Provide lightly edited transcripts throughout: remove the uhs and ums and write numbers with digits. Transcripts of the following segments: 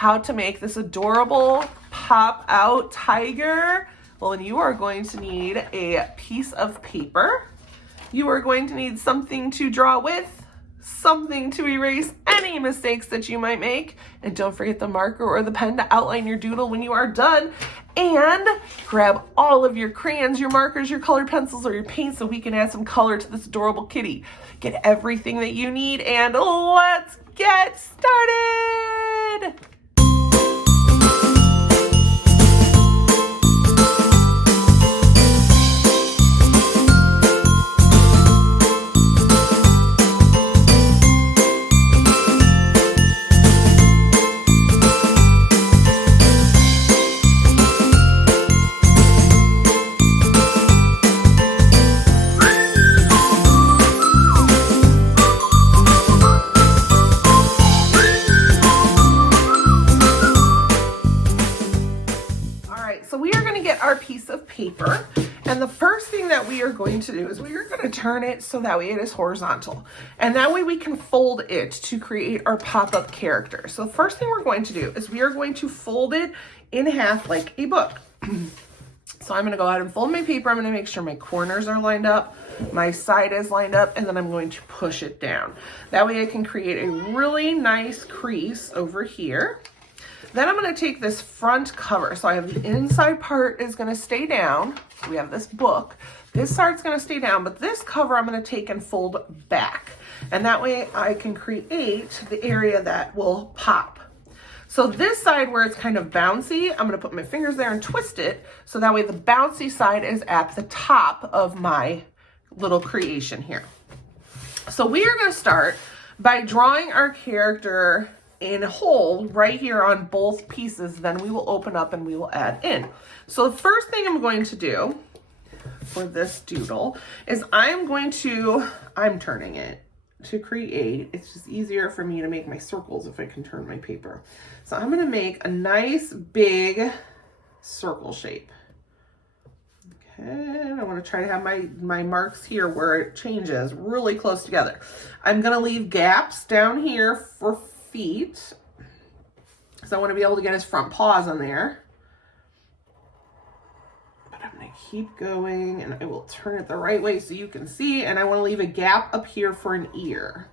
how to make this adorable pop out tiger, well, then you are going to need a piece of paper. You are going to need something to draw with, something to erase any mistakes that you might make, and don't forget the marker or the pen to outline your doodle when you are done. And grab all of your crayons, your markers, your colored pencils, or your paint so we can add some color to this adorable kitty. Get everything that you need and let's get started! So we are going to get our piece of paper, and the first thing that we are going to do is we are going to turn it so that way it is horizontal, and that way we can fold it to create our pop-up character. So the first thing we're going to do is we are going to fold it in half like a book. So I'm going to go ahead and fold my paper. I'm going to make sure my corners are lined up, my side is lined up, and then I'm going to push it down. That way I can create a really nice crease over here. Then I'm going to take this front cover. So I have the inside part is going to stay down. We have this book. This side's going to stay down, but this cover I'm going to take and fold back. And that way I can create the area that will pop. So this side where it's kind of bouncy, I'm going to put my fingers there and twist it. So that way the bouncy side is at the top of my little creation here. So we are going to start by drawing our character in whole right here on both pieces. Then we will open up and we will add in. So the first thing I'm going to do for this doodle is I'm turning it to create. It's just easier for me to make my circles if I can turn my paper. So I'm going to make a nice big circle shape. Okay, I want to try to have my marks here where it changes really close together. I'm going to leave gaps down here for feet, so I want to be able to get his front paws on there. But I'm going to keep going, and I will turn it the right way so you can see, and I want to leave a gap up here for an ear.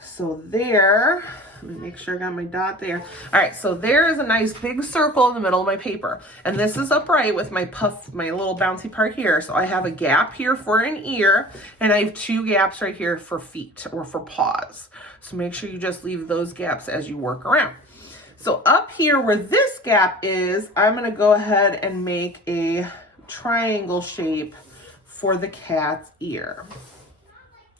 So there, let me make sure I got my dot there. All right, so there is a nice big circle in the middle of my paper, and this is upright with my my little bouncy part here. So I have a gap here for an ear, and I have two gaps right here for feet or for paws. So make sure you just leave those gaps as you work around. So up here where this gap is, I'm going to go ahead and make a triangle shape for the cat's ear.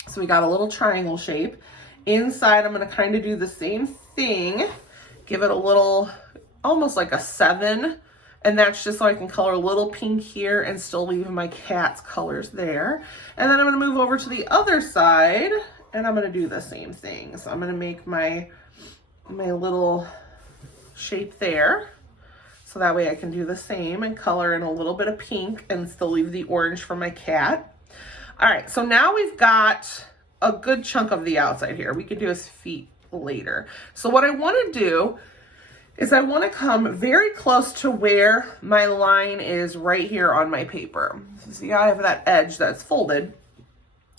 So we got a little triangle shape. Inside, I'm going to kind of do the same thing, give it a little, almost like a 7, and that's just so I can color a little pink here and still leave my cat's colors there. And then I'm going to move over to the other side, and I'm going to do the same thing. So I'm going to make my little shape there, so that way I can do the same and color in a little bit of pink and still leave the orange for my cat. All right, so now we've got a good chunk of the outside here. We could do his feet later. So what I want to do is I want to come very close to where my line is right here on my paper. So see how I have that edge that's folded.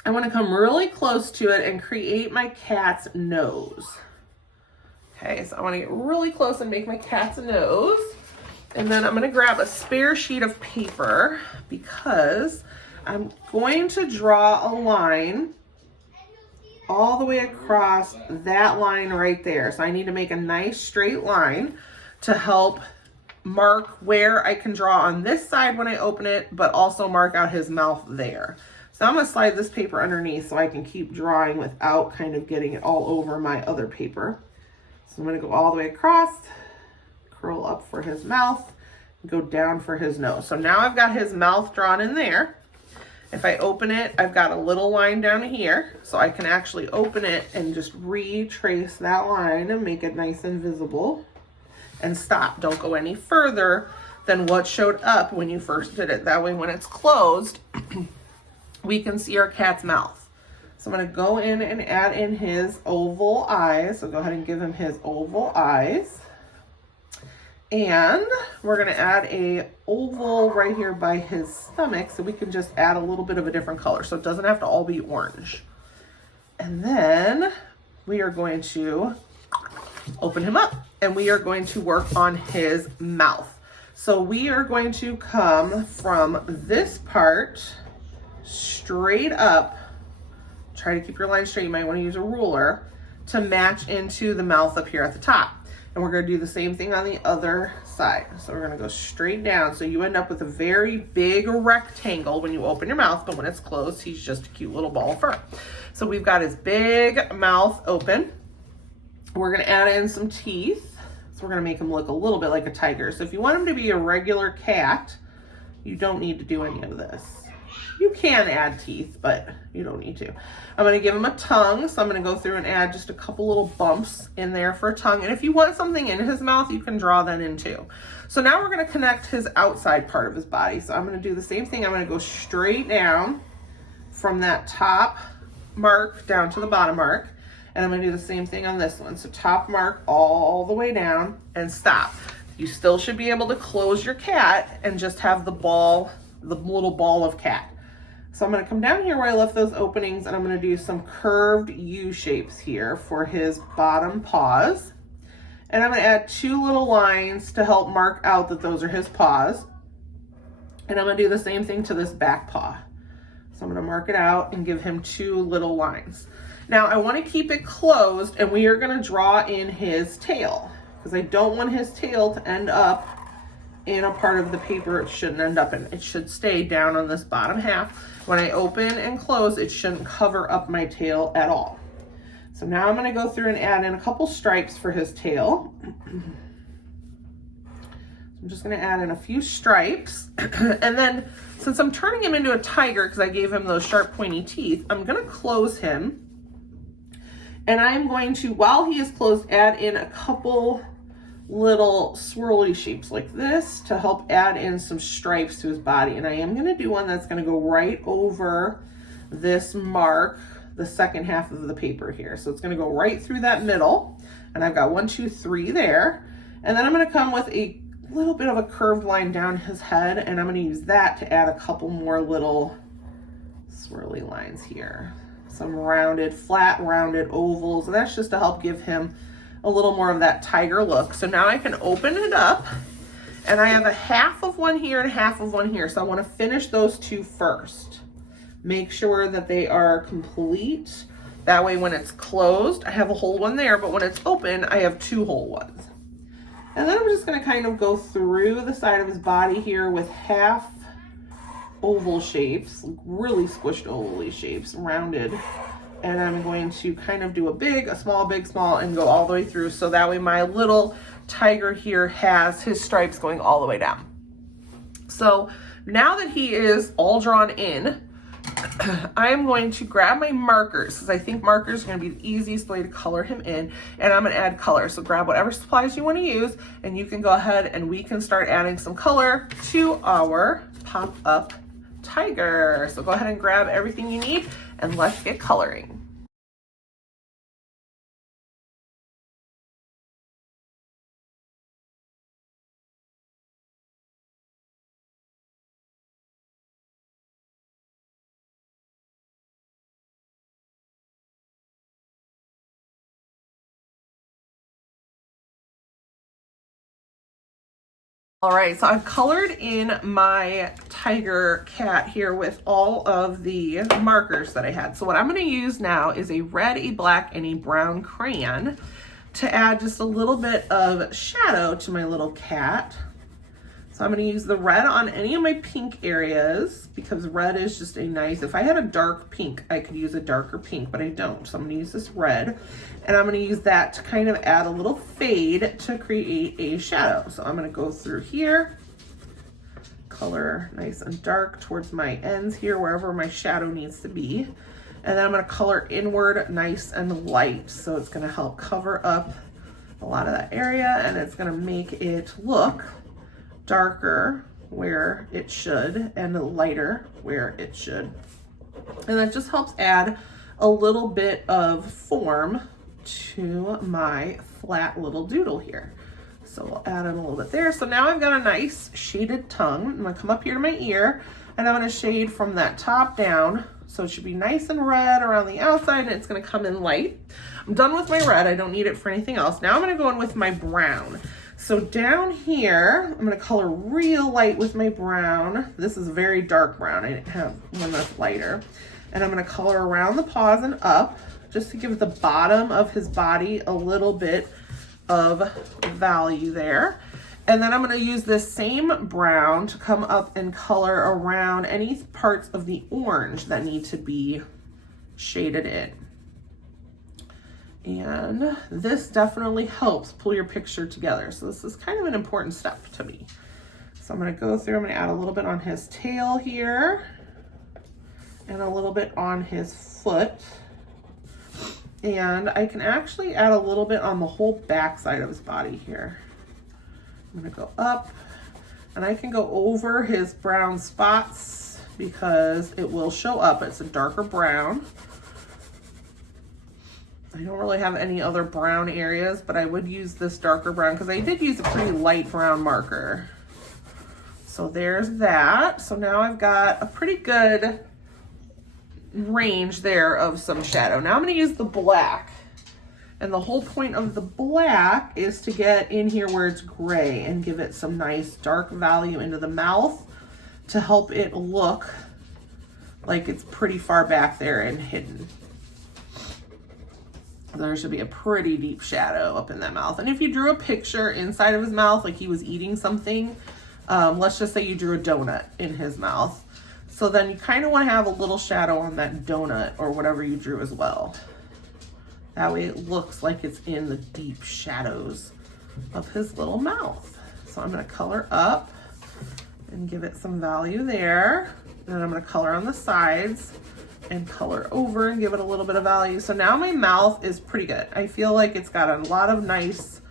I want to come really close to it and create my cat's nose. Okay, so I want to get really close and make my cat's nose. And then I'm going to grab a spare sheet of paper because I'm going to draw a line all the way across that line right there. So I need to make a nice straight line to help mark where I can draw on this side when I open it, but also mark out his mouth there. So I'm going to slide this paper underneath so I can keep drawing without kind of getting it all over my other paper. So I'm going to go all the way across, curl up for his mouth, go down for his nose. So now I've got his mouth drawn in there. If I open it, I've got a little line down here, so I can actually open it and just retrace that line and make it nice and visible and stop. Don't go any further than what showed up when you first did it. That way when it's closed, we can see our cat's mouth. So I'm going to go in and add in his oval eyes. So go ahead and give him his oval eyes. And we're gonna add a oval right here by his stomach, so we can just add a little bit of a different color. So it doesn't have to all be orange. And then we are going to open him up and we are going to work on his mouth. So we are going to come from this part straight up. Try to keep your line straight. You might want to use a ruler to match into the mouth up here at the top. And we're going to do the same thing on the other side. So we're going to go straight down. So you end up with a very big rectangle when you open your mouth, but when it's closed, he's just a cute little ball of fur. So we've got his big mouth open. We're going to add in some teeth. So we're going to make him look a little bit like a tiger. So if you want him to be a regular cat, you don't need to do any of this. You can add teeth, but you don't need to. I'm going to give him a tongue. So I'm going to go through and add just a couple little bumps in there for a tongue. And if you want something in his mouth, you can draw that in too. So now we're going to connect his outside part of his body. So I'm going to do the same thing. I'm going to go straight down from that top mark down to the bottom mark. And I'm going to do the same thing on this one. So top mark all the way down and stop. You still should be able to close your cat and just have the ball, the little ball of cat. So I'm going to come down here where I left those openings and I'm going to do some curved U shapes here for his bottom paws. And I'm going to add 2 little lines to help mark out that those are his paws. And I'm going to do the same thing to this back paw. So I'm going to mark it out and give him 2 little lines. Now I want to keep it closed and we are going to draw in his tail because I don't want his tail to end up in a part of the paper it shouldn't end up in. It should stay down on this bottom half. When I open and close, it shouldn't cover up my tail at all. So now I'm going to go through and add in a couple stripes for his tail. I'm just going to add in a few stripes. And then since I'm turning him into a tiger because I gave him those sharp pointy teeth, I'm going to close him. And I'm going to, while he is closed, add in a couple little swirly shapes like this to help add in some stripes to his body. And I am going to do one that's going to go right over this mark, the second half of the paper here. So it's going to go right through that middle. And I've got 1, 2, 3 there. And then I'm going to come with a little bit of a curved line down his head. And I'm going to use that to add a couple more little swirly lines here. Some rounded, flat rounded ovals. And that's just to help give him a little more of that tiger look. So now I can open it up and I have a half of one here and half of one here. So I want to finish those 2 first. Make sure that they are complete. That way when it's closed, I have a whole one there, but when it's open, I have 2 whole ones. And then I'm just going to kind of go through the side of his body here with half oval shapes, really squished oval shapes, rounded. And I'm going to kind of do a big, a small, and go all the way through. So that way my little tiger here has his stripes going all the way down. So now that he is all drawn in, I'm going to grab my markers because I think markers are going to be the easiest way to color him in. And I'm going to add color. So grab whatever supplies you want to use and you can go ahead and we can start adding some color to our pop-up tiger. So go ahead and grab everything you need and let's get coloring. All right, so I've colored in my tiger cat here with all of the markers that I had. So what I'm going to use now is a red, a black, and a brown crayon to add just a little bit of shadow to my little cat. So I'm going to use the red on any of my pink areas because red is just a nice, if I had a dark pink, I could use a darker pink, but I don't. So I'm going to use this red and I'm going to use that to kind of add a little fade to create a shadow. So I'm going to go through here, color nice and dark towards my ends here, wherever my shadow needs to be. And then I'm going to color inward nice and light. So it's going to help cover up a lot of that area and it's going to make it look darker where it should and lighter where it should. And that just helps add a little bit of form to my flat little doodle here. So we'll add in a little bit there. So now I've got a nice shaded tongue. I'm gonna come up here to my ear and I'm gonna shade from that top down. So it should be nice and red around the outside and it's gonna come in light. I'm done with my red, I don't need it for anything else. Now I'm gonna go in with my brown. So down here, I'm gonna color real light with my brown. This is very dark brown, I have one that's lighter. And I'm gonna color around the paws and up, just to give the bottom of his body a little bit of value there. And then I'm gonna use this same brown to come up and color around any parts of the orange that need to be shaded in. And this definitely helps pull your picture together. So this is kind of an important step to me. So I'm gonna go through, I'm gonna add a little bit on his tail here and a little bit on his foot. And I can actually add a little bit on the whole back side of his body here. I'm gonna go up and I can go over his brown spots because it will show up. It's a darker brown. I don't really have any other brown areas, but I would use this darker brown because I did use a pretty light brown marker. So there's that. So now I've got a pretty good range there of some shadow. Now I'm going to use the black. And the whole point of the black is to get in here where it's gray and give it some nice dark value into the mouth to help it look like it's pretty far back there and hidden. There should be a pretty deep shadow up in that mouth. And if you drew a picture inside of his mouth, like he was eating something, let's just say you drew a donut in his mouth. So then you kind of want to have a little shadow on that donut or whatever you drew as well. That way it looks like it's in the deep shadows of his little mouth. So I'm going to color up and give it some value there. And then I'm going to color on the sides and color over and give it a little bit of value. So now my mouth is pretty good. I feel like it's got a lot of nice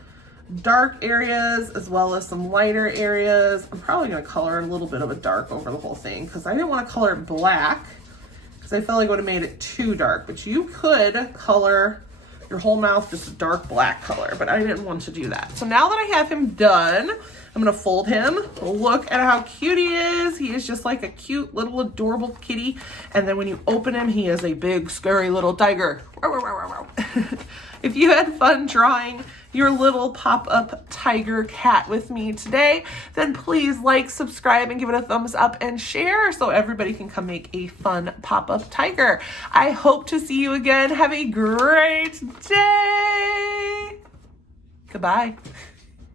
dark areas as well as some lighter areas. I'm probably gonna color a little bit of a dark over the whole thing because I didn't want to color it black because I felt like it would have made it too dark. But you could color your whole mouth just a dark black color, but I didn't want to do that. So now that I have him done, I'm gonna fold him. Look at how cute he is. He is just like a cute little adorable kitty. And then when you open him, he is a big scary little tiger. If you had fun drawing your little pop-up tiger cat with me today, then please like, subscribe, and give it a thumbs up and share so everybody can come make a fun pop-up tiger. I hope to see you again. Have a great day. Goodbye.